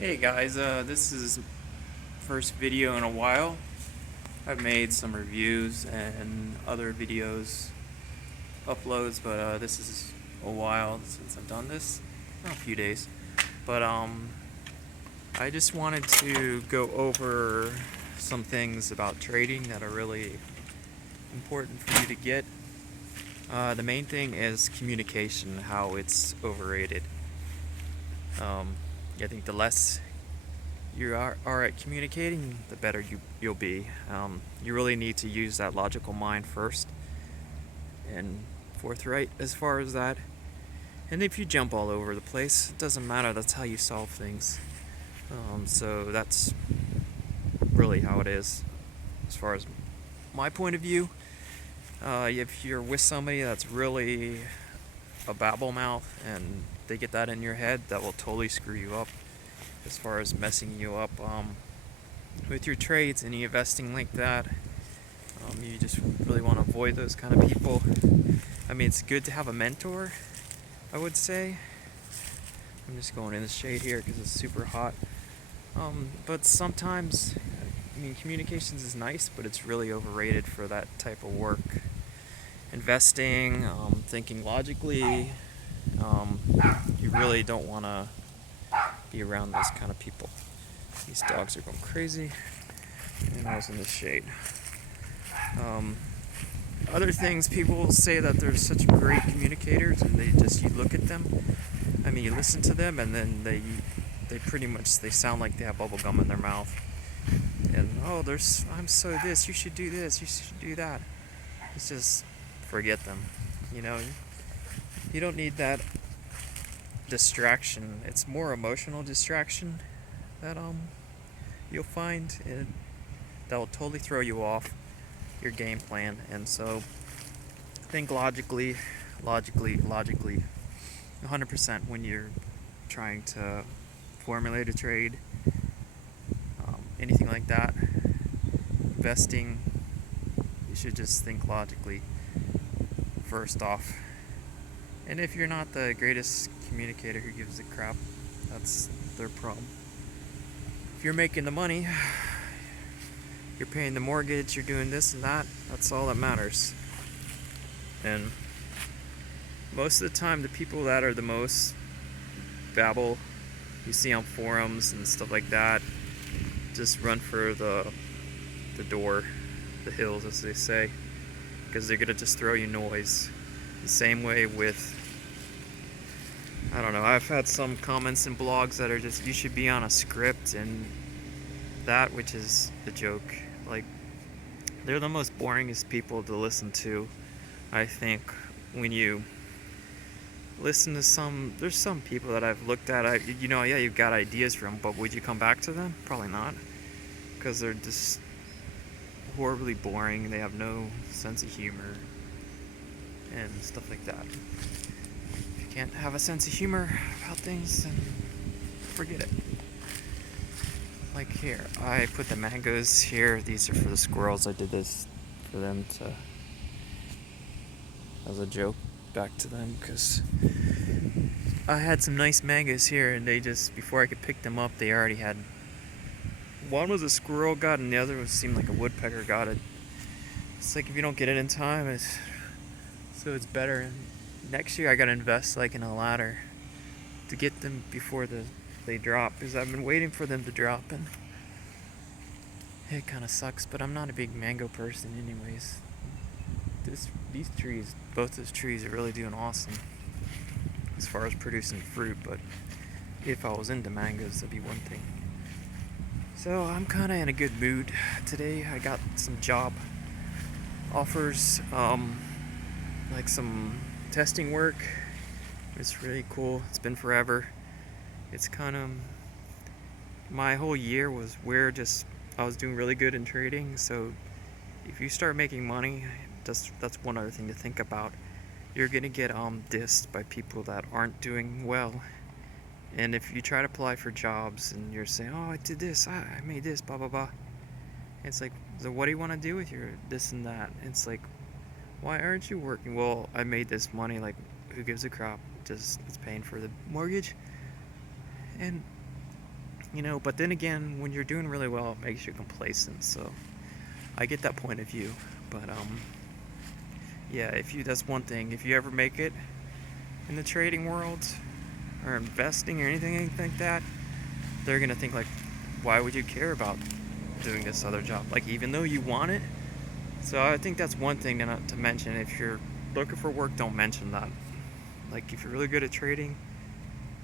Hey guys, this is first video in a while. I've made some reviews and other videos uploads, but this is a while since I've done this. A few days. But I just wanted to go over some things about trading that are really important for you to get. The main thing is communication, how it's overrated. Um, I think the less you are at communicating, the better you'll be. You really need to use that logical mind first and forthright as far as that. And if you jump all over the place, it doesn't matter. That's how you solve things. So that's really how it is, as far as my point of view. If you're with somebody that's really a babble mouth and they get that in your head, that will totally screw you up as far as messing you up. With your trades, any investing like that, you just really want to avoid those kind of people. I mean, it's good to have a mentor, I would say. I'm just going in the shade here because it's super hot. But sometimes, I mean, communications is nice, but it's really overrated for that type of work. Investing, thinking logically, you really don't want to be around those kind of people. These dogs are going crazy, and I was in the shade. Other things, people say that they're such great communicators, and you look at them. I mean, you listen to them, and then they pretty much they sound like they have bubble gum in their mouth. And I'm so this. You should do this. You should do that. It's just forget them. You know, you don't need that distraction. It's more emotional distraction that you'll find that will totally throw you off your game plan. And so think logically 100% when you're trying to formulate a trade, anything like that. Investing, you should just think logically first off. And if you're not the greatest communicator who gives a crap, that's their problem. If you're making the money, you're paying the mortgage, you're doing this and that, that's all that matters. And most of the time, the people that are the most babble you see on forums and stuff like that just run for the door, the hills, as they say, because they're gonna just throw you noise. The same way with, I don't know, I've had some comments in blogs that are just, you should be on a script and that, which is a joke. Like, they're the most boringest people to listen to, I think. When you listen to there's some people that I've looked at, yeah, you've got ideas from, but would you come back to them? Probably not, because they're just horribly boring. They have no sense of humor and stuff like that. If you can't have a sense of humor about things, then forget it. Like here, I put the mangoes here. These are for the squirrels. I did this for them as a joke back to them, because I had some nice mangoes here, and they just, before I could pick them up, they already had, one was a squirrel got, and the other seemed like a woodpecker got it. It's like if you don't get it in time, it's better. And next year I gotta invest like in a ladder to get them before they drop, because I've been waiting for them to drop, and it kind of sucks. But I'm not a big mango person, anyways. These trees, both those trees, are really doing awesome as far as producing fruit. But if I was into mangoes, that'd be one thing. So I'm kind of in a good mood today. I got some job offers, like some testing work. It's really cool. It's been forever. It's kind of, my whole year was where just I was doing really good in trading. So if you start making money, that's one other thing to think about. You're gonna get dissed by people that aren't doing well. And if you try to apply for jobs and you're saying, oh, I did this, I made this, blah blah blah, it's like, so what do you want to do with your this and that? It's like, why aren't you working? Well, I made this money. Like, who gives a crap? Just, it's paying for the mortgage. And But then again, when you're doing really well, it makes you complacent. So I get that point of view. But yeah, that's one thing. If you ever make it in the trading world or investing or anything like that, they're gonna think like, why would you care about doing this other job? Like, even though you want it. So I think that's one thing to mention. If you're looking for work, don't mention that. Like, if you're really good at trading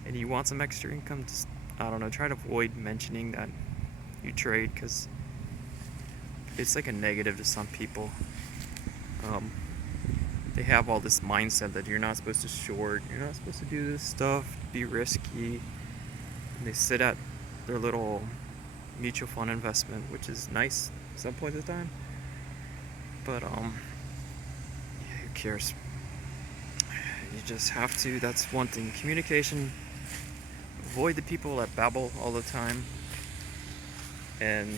and you want some extra income, just, I don't know, try to avoid mentioning that you trade, because it's like a negative to some people. They have all this mindset that you're not supposed to short, you're not supposed to do this stuff, be risky. And they sit at their little mutual fund investment, which is nice at some point in time. But yeah, who cares? You just have to. That's one thing. Communication. Avoid the people that babble all the time, and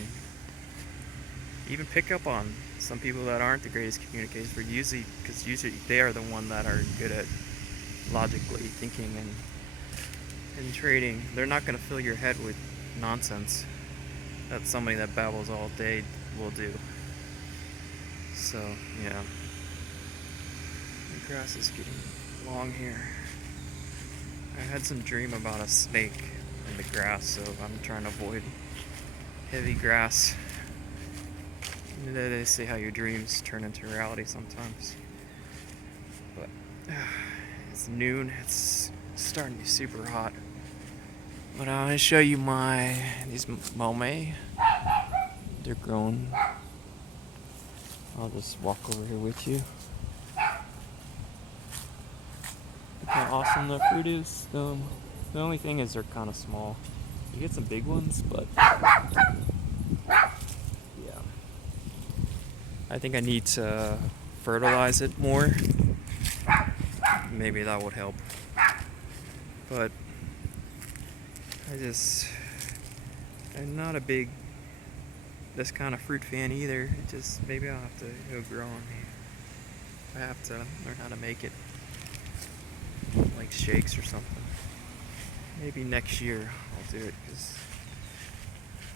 even pick up on some people that aren't the greatest communicators. Because usually they are the one that are good at logically thinking and trading. They're not going to fill your head with nonsense that somebody that babbles all day will do. So yeah, the grass is getting long here. I had some dream about a snake in the grass, so I'm trying to avoid heavy grass. They say how your dreams turn into reality sometimes. But it's noon, it's starting to be super hot. But I'm gonna show you these mome. They're grown. I'll just walk over here with you. Look how awesome the fruit is. The only thing is they're kind of small. You get some big ones, but yeah. I think I need to fertilize it more. Maybe that would help. But I'm not a big this kind of fruit fan either. Maybe I'll have to go grow on me. I have to learn how to make it like shakes or something. Maybe next year I'll do it, because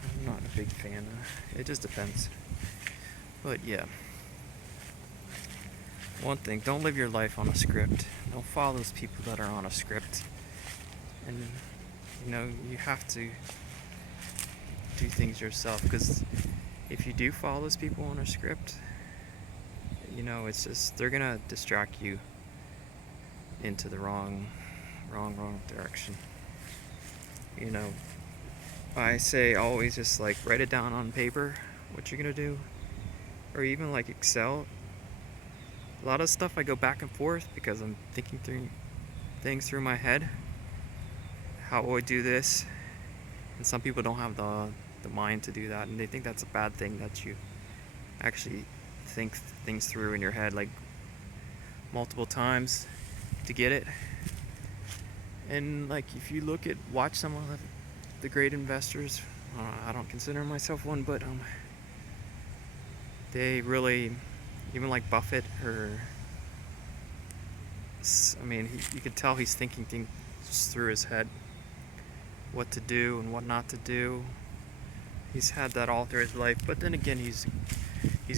I'm not a big fan. It just depends. But yeah. One thing, don't live your life on a script. Don't follow those people that are on a script. And you have to do things yourself, because if you do follow those people on a script, it's just, they're gonna distract you into the wrong direction. I say always just like write it down on paper what you're gonna do, or even like Excel. A lot of stuff I go back and forth because I'm thinking through things through my head. How will I do this? And some people don't have the mind to do that, and they think that's a bad thing, that you actually think things through in your head like multiple times to get it. And like, if you watch some of the great investors, I don't consider myself one, but they really, even like Buffett, you could tell he's thinking things through his head, what to do and what not to do. He's had that all through his life. But then again, he's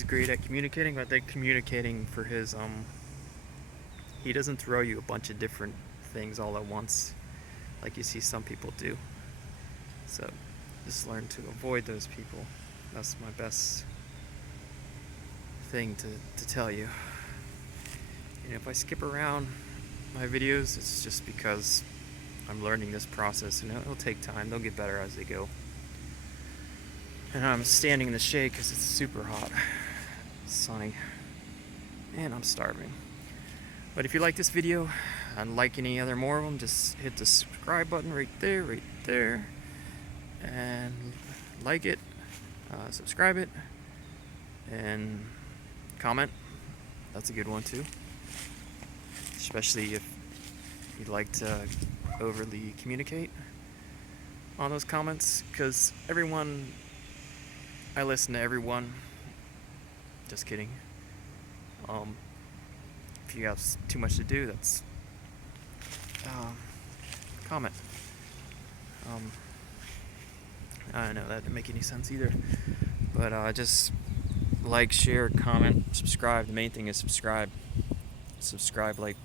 great at communicating, but they're communicating for his he doesn't throw you a bunch of different things all at once like you see some people do. So just learn to avoid those people. That's my best thing to tell you. And if I skip around my videos, it's just because I'm learning this process, and it'll take time. They'll get better as they go. And I'm standing in the shade because it's super hot. It's sunny. And I'm starving. But if you like this video and like any other more of them, just hit the subscribe button right there. And like it, subscribe it, and comment. That's a good one too. Especially if you'd like to overly communicate on those comments, because I listen to everyone. Just kidding. If you have too much to do, that's comment. I know that didn't make any sense either. But just like, share, comment, subscribe. The main thing is subscribe. Subscribe like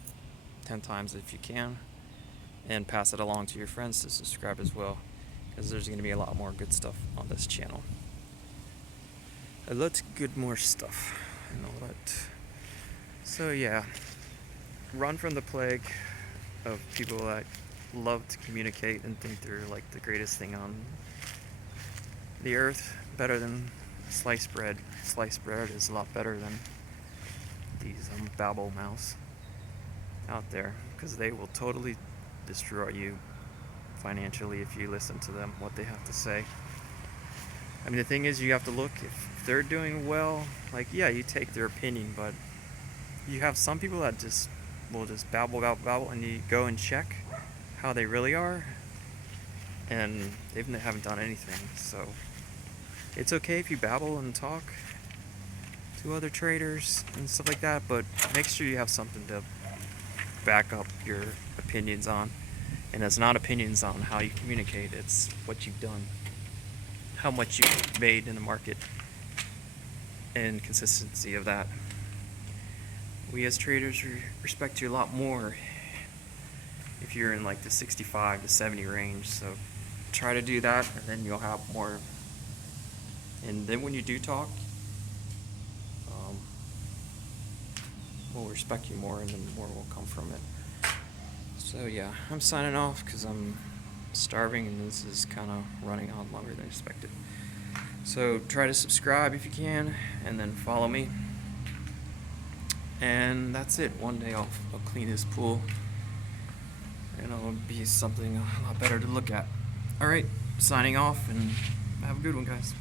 10 times if you can, and pass it along to your friends to subscribe as well, because there's going to be a lot more good stuff on this channel. A lot good more stuff and all that. So yeah, run from the plague of people that love to communicate and think they're like the greatest thing on the earth, better than sliced bread. Sliced bread is a lot better than these babble mouths out there, because they will totally destroy you financially if you listen to them, what they have to say. I mean, the thing is, you have to look, if they're doing well, like, yeah, you take their opinion, but you have some people that just will just babble, and you go and check how they really are, and they haven't done anything. So it's okay if you babble and talk to other traders and stuff like that, but make sure you have something to back up your opinions on. And it's not opinions on how you communicate, it's what you've done, how much you've made in the market, and consistency of that. We as traders respect you a lot more if you're in like the 65 to 70 range, so try to do that, and then you'll have more. And then when you do talk, we'll respect you more, and then more will come from it. So yeah, I'm signing off because I'm starving and this is kind of running on longer than expected. So try to subscribe if you can, and then follow me. And that's it. One day I'll clean this pool, and it'll be something a lot better to look at. Alright, signing off, and have a good one, guys.